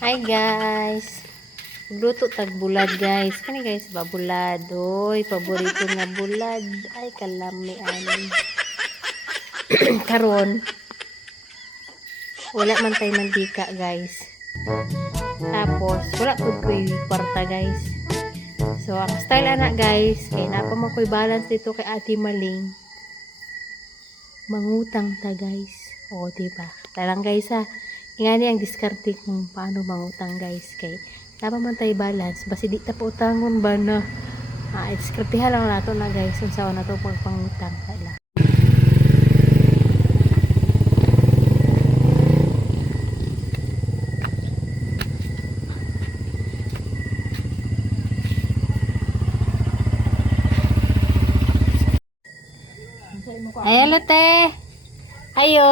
Hi guys. Luto tag bulad guys. Kani guys ba bulad? Oy, paborito nga bulad. Ay kalami ani. Karon wala man tay mantika guys. Tapos wala pud koy kwarta guys. So ang style ana guys, kay napa mo koy balance dito kay Ate Maling. Mangutang ta guys. O diba? Talang guys ha. Ingani ang diskarte kung paano mangutang guys kay tama man tay balance basi di ta pa utangon ba na diskartehan lang nato na guys unsa na to pagpangutang kala. Ay alote. Ayo.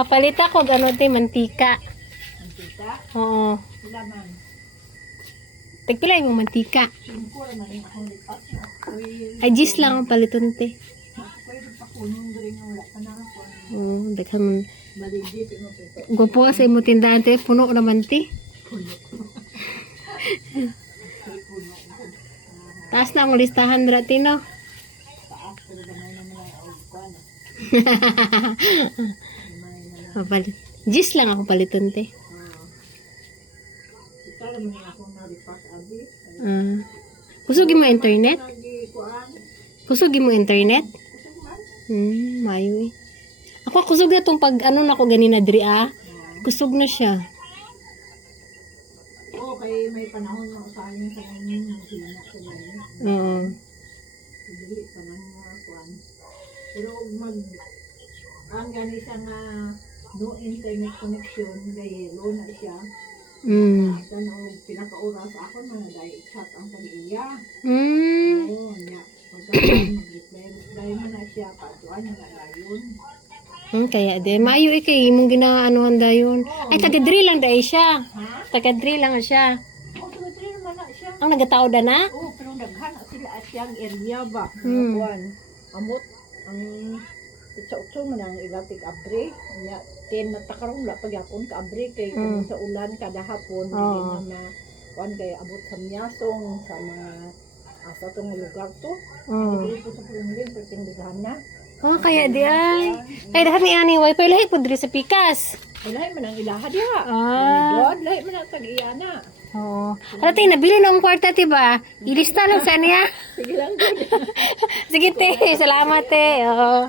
Papalita ko gano te mantika. Mantika? Oo. Laman. Tagpila yung mantika. 5 naman yung akong lipat. Ay, gis lang ang paliton te. Pwede pa kunong rin yung wala ka na ako. Oo, daghan man. Maligit mo pito. Gwapo kasi mo tindahan te, puno naman te. Taas na ang listahan dati no. Taas, pero gamay naman ang augkwan. Mapalit. Gis lang ako paliton te. Ito naman yung akong nalipat, abi. Kusugin mo internet? Nagikuan. Kusugin mo internet? Mayo eh. Ako kusog na tong pag ano na ko ganina diri Kusog na siya. Oo, kay may panahon na usahin yung sa mga sina sa mga. Oo. Dili pa lang mga kuan. Pero ang ganisa nga no internet connection, dahil low na siya. Ano, pinaka-oras ako na chat ang pag-iya. Oo, niya. Pagkakaan, mag-reply mo na siya, patuan niya na yun. Kaya de mayo kay imong ginaanuhan dayon. Ay taga-dri lang dai siya. Ha? Taga-dri lang siya. Oo, tumatri naman na siya. Ang nagatao da na? Oo, pero daghan na sila at siyang area ba? Kuan. Amot, ang sa man ang ilatig abre. Niya, 10 na takarong la pagyapon ka abre kay kung sa ulan kada hapon hindi na kuan kay abot sa miyasong sa mga asa tong lugar to. Dili po sa pulungin pero tindihan na. Kaya di ay. Kay dahan ni ani wifi lahi pud diri sa pikas. Lahi man ang ilaha diha. Lahi man ang tag-iyana. Oo. Ala tay nabili na ang kwarta ti ba? Ilista lang sa niya. Sige lang gud. Sige te, salamat te. Oo.